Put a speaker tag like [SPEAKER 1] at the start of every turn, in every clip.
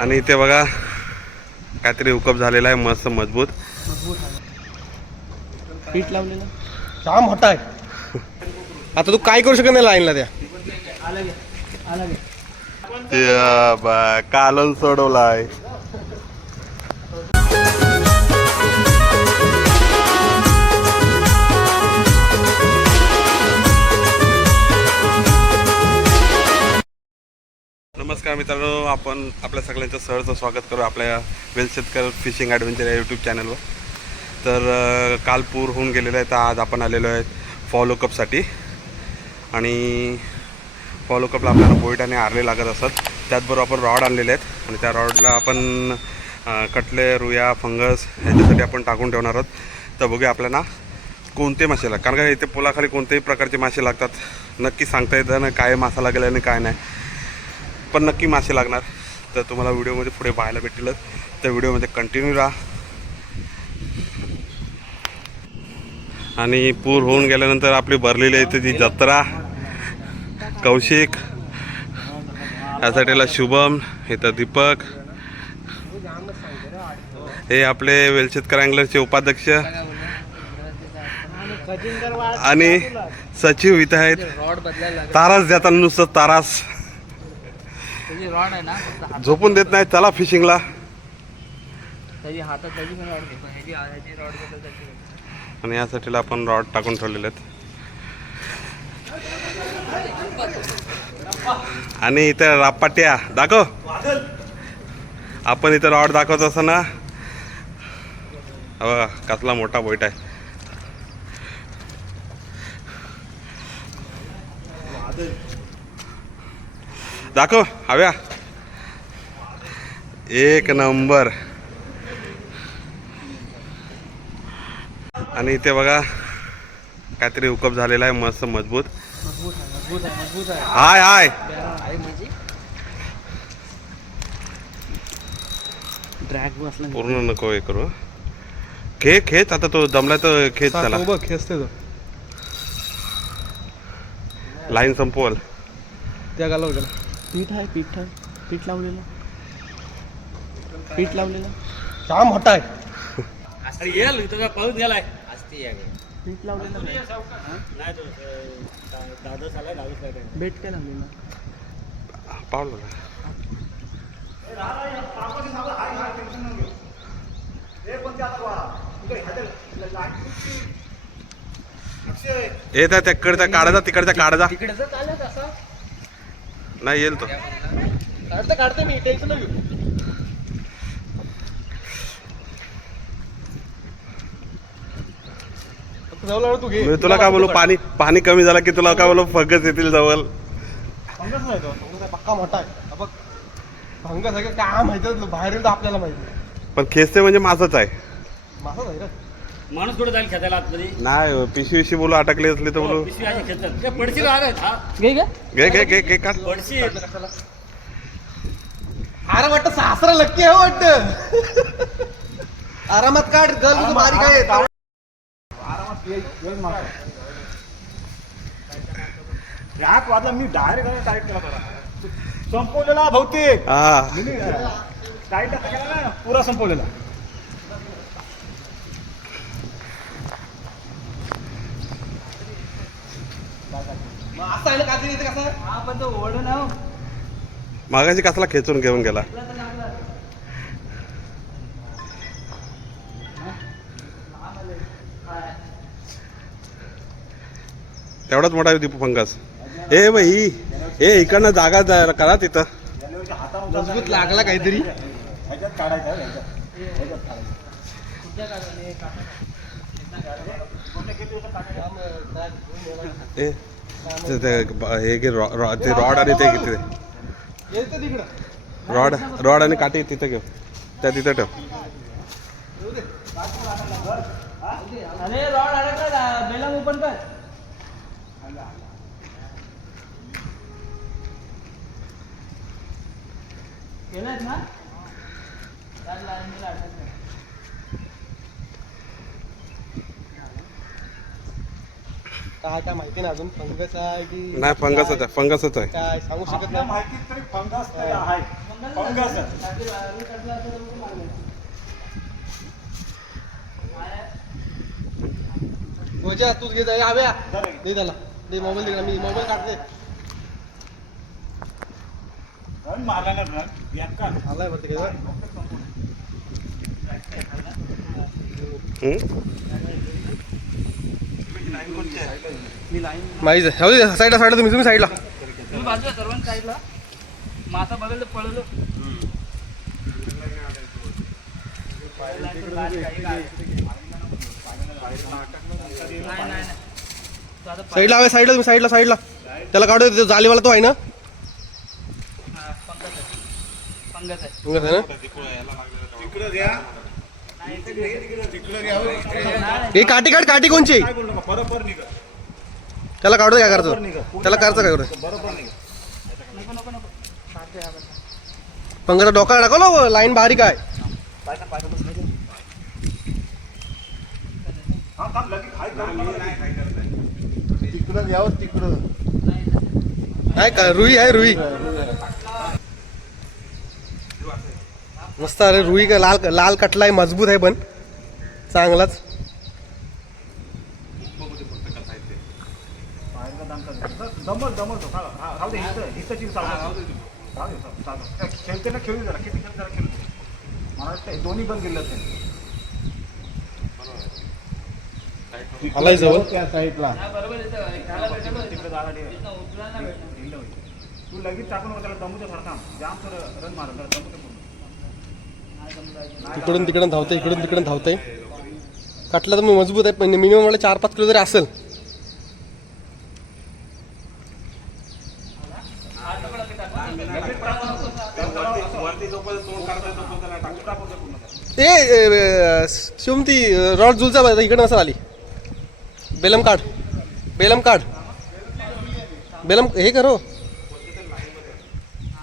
[SPEAKER 1] आणि इथे बघा काहीतरी हुकअप झालेला आहे मस्त मजबूत.
[SPEAKER 2] पीठ लावलेलं?
[SPEAKER 3] आहे. आता तू काय करू शकत नाही लाईनला त्या?
[SPEAKER 2] आलं गे आलं
[SPEAKER 1] नमस्कार मित्रांनो आपण आपल्या सगळ्यांचं सहजचं स्वागत करू आपल्या वेल शेतकर फिशिंग ॲडव्हेंचर या यूट्यूब चॅनलवर तर काल पूर होऊन गेलेलं आहे तर आज आपण आलेलो आहे फॉलो कपसाठी आणि फॉलो कपला आपल्याला बोईट आणि आरले लागत असतात त्याचबरोबर आपण रॉड आणलेले आहेत. आणि त्या रॉडला आपण कटले रुया फंगस ह्याच्यासाठी आपण टाकून ठेवणार आहोत. तर बघूया आपल्याला कोणते मासे लागतात. कारण का इथे पुलाखाली कोणत्याही प्रकारचे मासे लागतात. नक्की सांगता येतं ना काय मासा लागेल आणि काय नाही. पण नक्की मासे लागणार. तर तुम्हाला व्हिडिओमध्ये पुढे पाहायला भेटेलच तर व्हिडिओमध्ये कंटिन्यू राहा. आणि पूर होऊन गेल्यानंतर आपली भरलेली आहे ती जत्रा. कौशिक. यासाठीला शुभम इथं दीपक. हे आपले वेलशेतकर अँगलरचे उपाध्यक्ष. आणि सचिव इथं आहेत. तारास देतात नुसतं तारास.
[SPEAKER 2] त्याची रॉड आहे ना फक्त हात-
[SPEAKER 1] झोपून देत नाही चला फिशिंगला
[SPEAKER 2] त्याची हातात त्याची पण रॉड घेतो. ह्याची ह्याची रॉड घेतो त्याची
[SPEAKER 1] आणि यासाठीला आपण रॉड टाकून ठेवलेले आहेत. आणि इथं रापाट्या. दाखव. आपण इथं रॉड दाखवत असं ना बघा कसला मोठा बोईट आहे. दाखव हव्या. एक नंबर. आणि इथे बघा काहीतरी हुकअप झालेला आहे मस्त मजबूत. हाय हाय. पूर्ण नको हे करू. खे खेच आता तो जमला तर खेच त्याला
[SPEAKER 3] बघ खेचते तो
[SPEAKER 1] लाईन संपवल.
[SPEAKER 3] त्या गेला.
[SPEAKER 2] पीठ आहे पीठ आहे. पीठ लावलेलं. पीठ लावलेलं.
[SPEAKER 3] जाम मोठा आहे
[SPEAKER 4] येईल इथं काय पाऊस गेलाय? असते
[SPEAKER 2] पीठ लावलेलं.
[SPEAKER 4] नाही दादा झालाय दहावीस
[SPEAKER 2] बेट काय लावलेलं
[SPEAKER 1] पावलं का? येत आहे तिकडच्या काढायचा तिकडच्या काढायचा
[SPEAKER 2] तिकडे जर चालत असा
[SPEAKER 1] नाही येईल तो.
[SPEAKER 3] काढते काढते मी टेन्शन नाही घेऊ. फक्त जाऊ लागलो तू घे.
[SPEAKER 1] मी तुला काय बोलू पाणी पाणी कमी झालं की तुला काय बोलू फगच येतील जवळ.
[SPEAKER 3] फंगस नाही तो फंगस आहे पक्का मोठा आहे. बघ फंगस आहे का? काय माहिती आहे, बाहेर येईल तर आपल्याला माहिती
[SPEAKER 1] पण खेचते म्हणजे मासच आहे.
[SPEAKER 3] मासा नाही रे
[SPEAKER 4] माणूस कुठे जाईल खेळायला आतमध्ये?
[SPEAKER 1] नाही पिशवी विशी बोलू अटकली असली तर बोलू.
[SPEAKER 4] पिशवी अशी खेचतात ते पडशील आगायत हा.
[SPEAKER 2] घे घे.
[SPEAKER 1] घे घे घे घे काढ.
[SPEAKER 4] पडशील
[SPEAKER 3] अरे वाटतं सासरा लक्की आहे वाटत. आरामात काढ गल तुझं बारीक आहे.
[SPEAKER 4] राग वाजला मी डायरेक्ट टाईट केला संपवलेला बहुतेक
[SPEAKER 1] हा.
[SPEAKER 4] टाईट आता केला ना पुरा संपवलेला
[SPEAKER 3] मग असं आहे ना कात्री इथे कसं
[SPEAKER 2] हा पण तो ओढ ना हो.
[SPEAKER 1] मागाशी कसला खेचून घेऊन गेला. तेवढाच मोठा आहे दीपू फंगस ए बाई ए इकडनं जागा जा- करा तिथं
[SPEAKER 3] मजबूत लागला काहीतरी?
[SPEAKER 2] हे.
[SPEAKER 1] ए ते- हे घे रॉ- रॉ- ते रॉड आणि ते घेते रॉड रॉड आणि काटे तिथं घेऊ त्या तिथं ठेव.
[SPEAKER 2] ना त्यात लाईनीला अटकलं.
[SPEAKER 3] काय काय माहिती नाही अजून. फंगस आहे की
[SPEAKER 1] नाही फंगसच आहे फंगसच आहे.
[SPEAKER 3] काय सांगू शकत नाही.
[SPEAKER 4] माहितीत तरी फंगस तरी आहे. फंगस
[SPEAKER 3] तूच घे जा. आव्या दे त्याला. दे मोबाईल दे ना, मी मोबाईल काढते.
[SPEAKER 4] रन मारला ना रन एक्का
[SPEAKER 3] आलाय बरं तिकडे माहीत आहे. हो साईडला साईडला तुम्ही तुम्ही साईडला.
[SPEAKER 2] साईडला. मासा बघायला पळलो.
[SPEAKER 3] साईडला हवे साईडला तुम्ही साईडला साईडला. त्याला काढू दे, जालीवाला तो आहे ना?
[SPEAKER 2] हा, पंकज आहे
[SPEAKER 3] ना?
[SPEAKER 4] हो,
[SPEAKER 3] काठी काढ काठी कोणची?
[SPEAKER 4] बरोबर निघा.
[SPEAKER 3] त्याला काढू दे काय करायचं? त्याला करायचं काय करायचं
[SPEAKER 4] बरोबर निघा.
[SPEAKER 2] नको नको नको काढते हा बघा.
[SPEAKER 3] पंकजा डोका टाकवलं लाईन बारीक आहे
[SPEAKER 4] हा.
[SPEAKER 5] तिकडं तिकडं.
[SPEAKER 3] आहे का? रुई आहे रुई. मस्त अरे रुई का लाल लाल कटला आहे मजबूत आहे पण. चांगलाच.
[SPEAKER 4] दमल दमल तो हा, हा, राहू दे इथं इथं चिव चालू राहू दे चालू चालू खेळते ना खेळू जरा किती खेळ जरा खेळू. मला वाटतं दोन्ही पण गेले ते
[SPEAKER 3] आलाय जवळ
[SPEAKER 5] त्या साईडला
[SPEAKER 2] हा.
[SPEAKER 4] तू लगेच टाकून त्याला दमूच्या थांब जाम थोडं रन मार त्याला दमूच्या पूर्ण
[SPEAKER 2] नाही जमलं.
[SPEAKER 3] इकडून तिकडून धावतंय इकडून तिकडून धावतंय कटला तर मजबूत आहे पण मिनिमम मला चार पाच किलो तरी असेल ए शिवम ती रॉड जुलचा इकडे नसेल आली बेलम काढ. बेलम काढ. बेलम हे करो.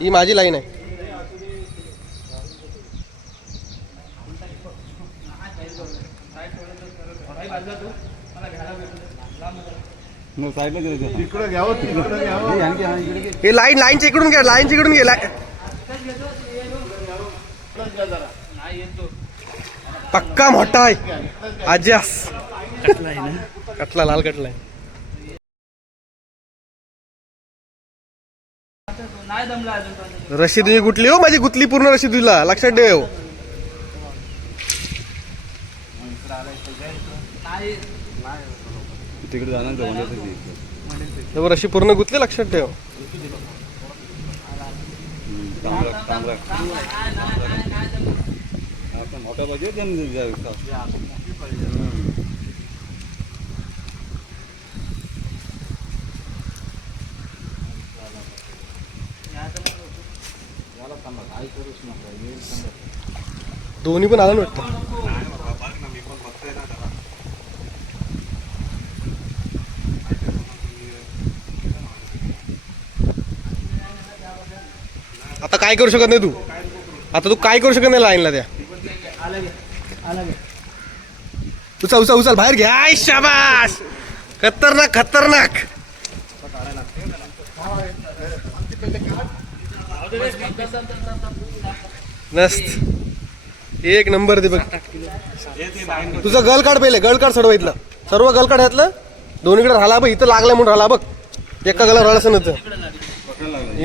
[SPEAKER 3] ही माझी लाईन आहे. हे लाईन लाईनच्या इकडून घे लाईनच्या इकडून घे लाई-
[SPEAKER 2] नाही येतो
[SPEAKER 3] पक्का मोठा आहे. आजास कटला लाल कटला
[SPEAKER 2] नाही जमला
[SPEAKER 3] रशीद गुटली हो माझी गुतली पूर्ण रशीद तुला लक्षात ठेव.
[SPEAKER 2] तिकडे
[SPEAKER 3] जाणार म्हणजे रशी पूर्ण गुतली लक्षात ठेव. दोन्ही पण आलं वाटतं. आता काय करू शकत नाही तू? आता तू काय करू शकत नाही लाईनला त्या? उचल उचल उचल बाहेर घ्या आय शाबास. खतरनाक खतरनाक. नस्त एक नंबर दे बघ. तुझं गल काढ पहिले गल काढ सर्व इथलं. सर्व गल काढ ह्यातलं. दोन्हीकडे राहिला बघ इथं लागलाय म्हणून राहिला बघ. एका गला राहिला नव्हतं.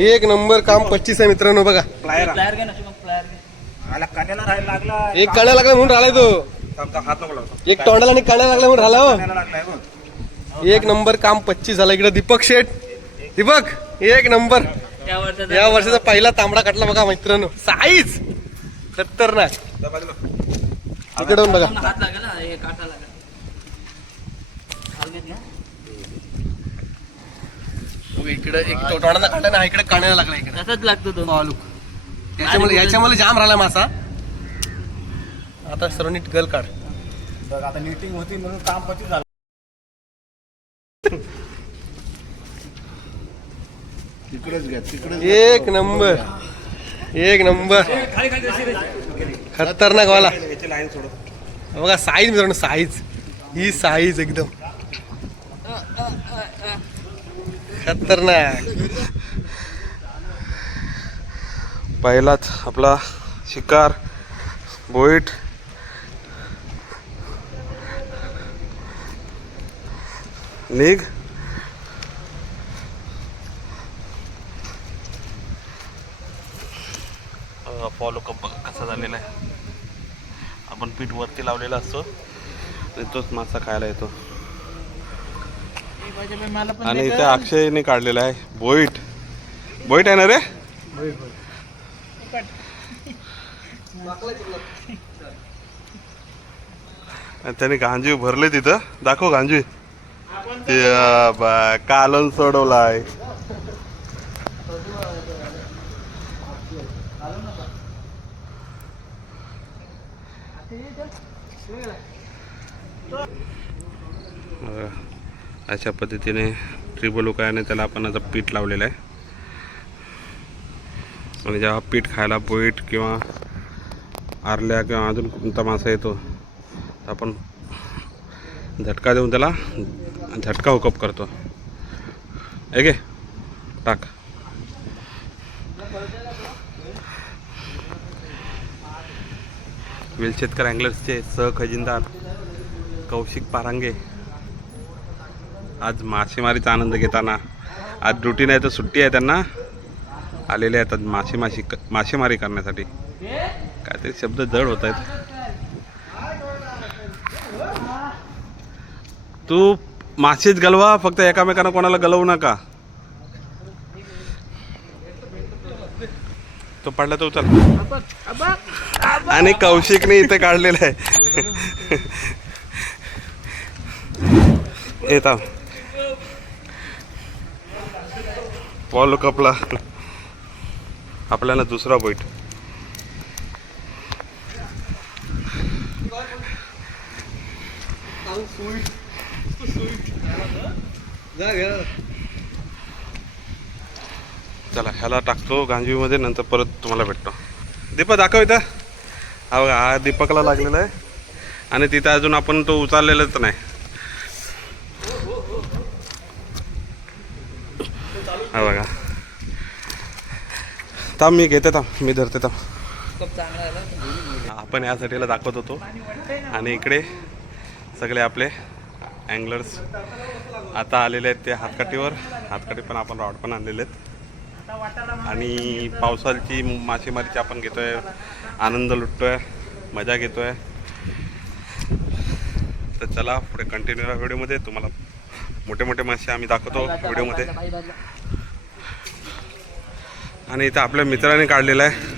[SPEAKER 3] एक नंबर काम पच्चीस आहे मित्रांनो बघा.
[SPEAKER 4] लागला.
[SPEAKER 3] एक कळ्या लागला म्हणून राहिलाय तो.
[SPEAKER 1] हात नको.
[SPEAKER 3] एक तोंडाला आणि कळ्या लागला म्हणून राहिला हो.
[SPEAKER 4] लागलाय बघ
[SPEAKER 3] एक नंबर काम पच्चीस झाला. इकडे दीपक शेठ. दीपक एक नंबर.
[SPEAKER 2] त्या वर्षाचा
[SPEAKER 3] या वर्षाचा पहिला तांबडा काटला बघा मित्रांनो साईज खतरनाक.
[SPEAKER 1] जा बाजूला.
[SPEAKER 3] इकडे येऊन बघा.
[SPEAKER 2] हात लागेल ना हे काटा लागेल. ना?
[SPEAKER 3] इकडे एक तोंडाला काढला ना इकडे काढायला लागला इकडे.
[SPEAKER 2] तसाच लागतो तो.
[SPEAKER 3] याच्यामुळे याच्यामुळे जाम राहिला मासा. आता सर्वांनी गल काढ.
[SPEAKER 4] बघ आता मीटिंग होती म्हणून काम पती झालं.
[SPEAKER 5] तिकडेच घ्या तिकडेच
[SPEAKER 3] एक नंबर. एक नंबर. खतरनाक वाला. बघा साईज मित्रांनो साईज ही साईज एकदम. खतरनाक.
[SPEAKER 1] पहिलाच आपला शिकार बोईट निघ. फॉलो कप कसा झालेला आहे? आपण पीठ वरती लावलेला असतो. आणि तोच मासा खायला येतो. आणि इथे अक्षयने काढलेला आहे बोईट. बोईट आहे ना रे? त्याने गांजी भरले तिथं. दाखव गांजी ते अं, बा- सोडवला आहे अशा पद्धतीने ट्रिबल उकायाने त्याला आपण आता पीठ लावलेलं आहे. आणि जेव्हा पीठ खायला बोईट किंवा आरल्या किंवा अजून कोणता मासा येतो आपण झटका देऊन त्याला झटका हुकअप करतो. आहे गे टाक. वेलशेतकर अँगलर्सचे सहखजिनदार कौशिक पारांगे आज मासेमारीचा आनंद घेताना आज ड्युटी नाही तर सुट्टी आहे त्यांना आलेले आहेत आज मासे माशी मासेमारी करण्यासाठी. काहीतरी शब्द जड होत आहेत. तू मासेच गलवा फक्त एकामेकांना कोणाला गलवू नका. तो पडला तो उचल. आणि कौशिकने इथे काढलेलं आहे. येता. पॉलो कपला. आपल्याला दुसरा बैठ चला ह्याला टाकतो गांजीमध्ये नंतर परत तुम्हाला भेटतो. दीपक दाखव इथं. हा बघा हा दीपकला लागलेला आहे. आणि तिथं अजून आपण तो उचललेलाच नाही. हा बघा. थांब मी घेते थांब. मी धरते थांब. आपण या साठीला दाखवत होतो. आणि इकडे सगळे आपले अँगलर्स आता आलेले आहेत ते हातकाठीवर हातकाठी पण आपण रॉड पण आणलेले आहेत. आणि पावसाची मासेमारीची आपण घेतोय. आनंद लुटतोय. मजा घेतोय. तर चला पुढे कंटिन्यू व्हिडिओमध्ये. तुम्हाला मोठे मोठे मासे आम्ही दाखवतो व्हिडिओमध्ये. आणि इथं आपल्या मित्राने काढलेला आहे.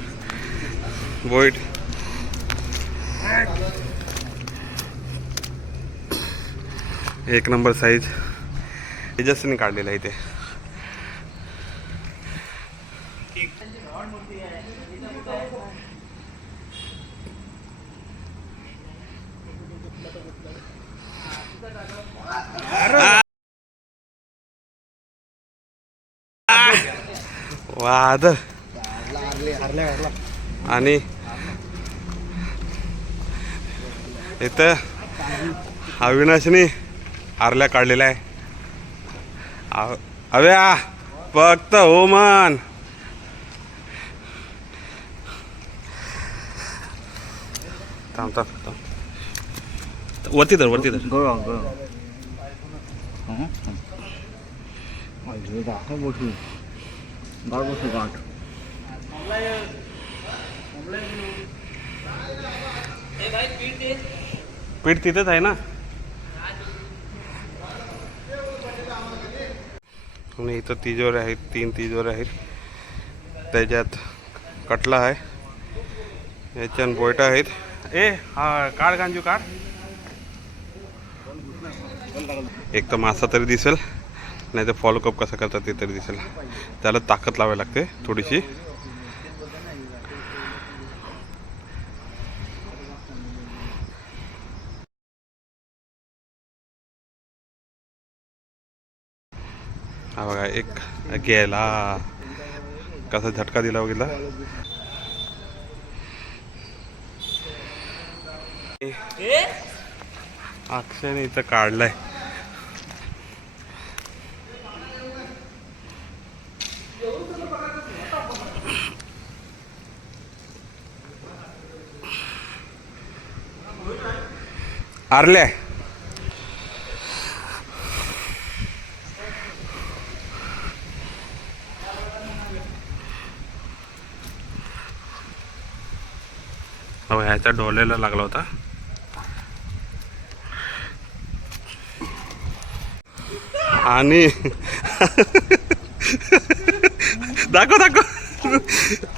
[SPEAKER 1] बोईट एक नंबर साईज तेजस्वीने काढलेला आहे इथे. वाद आणि इथं अविनाशने आरल्या काढलेल्या आहे. अव्या फक्त हो मन. थांब थांब थांब. वरती धर वरती धर.
[SPEAKER 4] गळ
[SPEAKER 1] पीठ तिथेच आहे ना? आणि इथं तिजोऱ्या आहेत तीन तिजोऱ्या आहेत. त्याच्यात कटला आहे. याच्यात बोयटा आहेत. ए हा काढ गांजू काढ. एक तर मासा तरी दिसेल नाही तर फॉलोकअप कसं करतात ते तरी दिसेल. त्याला ताकद लावावी लागते थोडीशी. हा बघा एक गेला. कसा झटका दिला बघितला? अक्षयने इथं काढलंय. आरल्या. हो ह्याचा डोलेला लागला होता. आणि दाखव दाखव.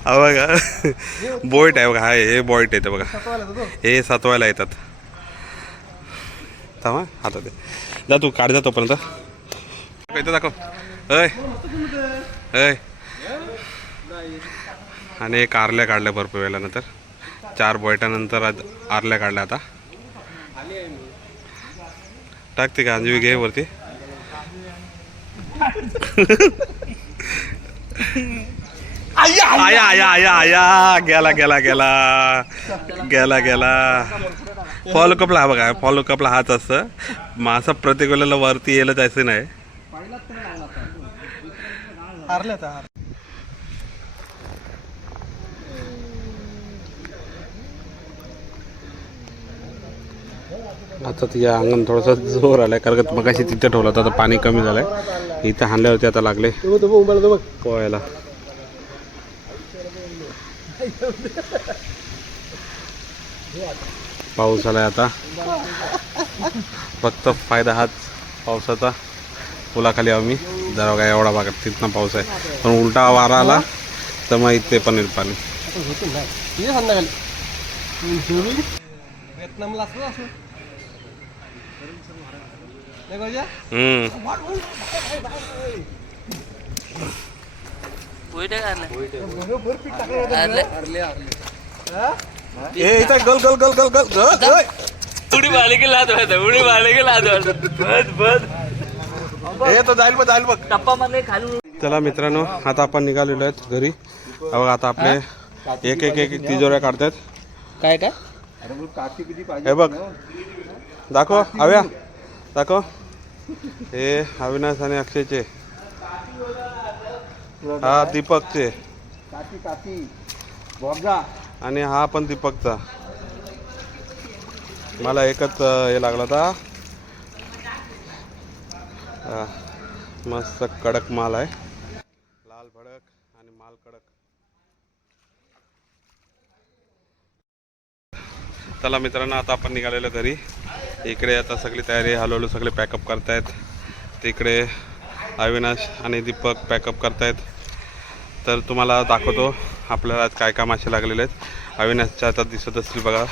[SPEAKER 1] हा बघा. बोईट आहे बघा हा हे बॉईट येतं बघा. हे सातवायला येतात. थांबा आता ते जा तू काढ जातो पर्यंत इथं दाखव. अय अय आणि कारल्या काढल्या भरपूर वेळेला चार बॉयटानंतर आज आरल्या काढल्या आता. टाकते का? अंजवी घे वरती. आया आया आया आया गेला गेला गेला. गेला गेला. फॉलो कपला हा बघा. फॉलो कपला हाच असतं मासा प्रत्येक वेळेला वरती येलं जायचं नाही.
[SPEAKER 3] आता
[SPEAKER 1] या अंगण थोडासा जोर आलाय कारण का मगाशी तिथे ठेवला होता आता पाणी कमी झालंय. इथे हाणल्यावरती आता लागले. पोहायला. पाऊस आलाय आता. फक्त फायदा हाच पावसाचा. पुलाखाली आम्ही. जरा काय एवढा भागात तिथनं पाऊस आहे. पण उलटा वारा आला तर मग इथे पण येईल पाणी
[SPEAKER 3] ये संध्याकाळी व्हिएतनामला असं असं नाही गौऱ्या?
[SPEAKER 1] हम्म.
[SPEAKER 2] पोईट आहे कारले कारले
[SPEAKER 1] ए, इथं गल गल गल गल गल गल गल.
[SPEAKER 2] उडी मारली की लाद वाजता उडी मारली की लाद वाजता. बस बस.
[SPEAKER 1] ए तो जाईल बघ जाईल बघ.
[SPEAKER 2] टप्पा मारले खाली
[SPEAKER 1] चला मित्रांनो आता आपण निघालेलो आहेत घरी. हा बघा आता आपले एक एक एक तिजोऱ्या काढतायत.
[SPEAKER 2] काय काय?
[SPEAKER 1] हे बघ. दाखव हव्या दाखव. हे अविनाश आणि अक्षयचे. हा दीपकचे.
[SPEAKER 4] काकी काकी. बॉबजा.
[SPEAKER 1] आणि हा पण दीपकचा. मला एकच हे लागला होता. मस्त कडक माल आहे. लाल भडक आणि माल कडक. चला मित्रांनो आता आपण निघालेलो घरी. इकडे आता सगळी तयारी हळूहळू सगळे पॅकअप करतायत. तिकडे अविनाश आणि दीपक पॅकअप करतायत. तर तुम्हाला दाखवतो आपल्याला आज काय काय मासे लागलेले आहेत. अविनाशच्या हातात दिसत असतील बघा.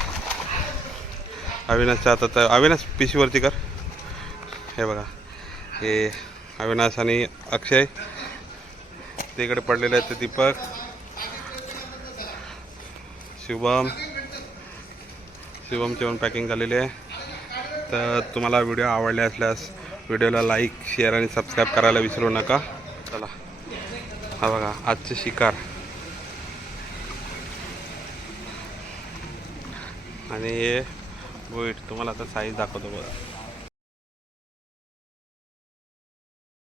[SPEAKER 1] अविनाशच्या हातात अविनाश पिशीवरती कर. हे बघा. हे अविनाश आणि अक्षय. तिकडे पडलेले आहेत ते दीपक. शुभम. शिवमची पण पॅकिंग झालेली आहे. तर तुम्हाला व्हिडिओ आवडले असल्यास व्हिडिओला लाईक शेअर आणि सबस्क्राईब करायला विसरू नका. चला. हा बघा आजचे शिकार. आणि हे वेट तुम्हाला आता साईज दाखवतो बघा.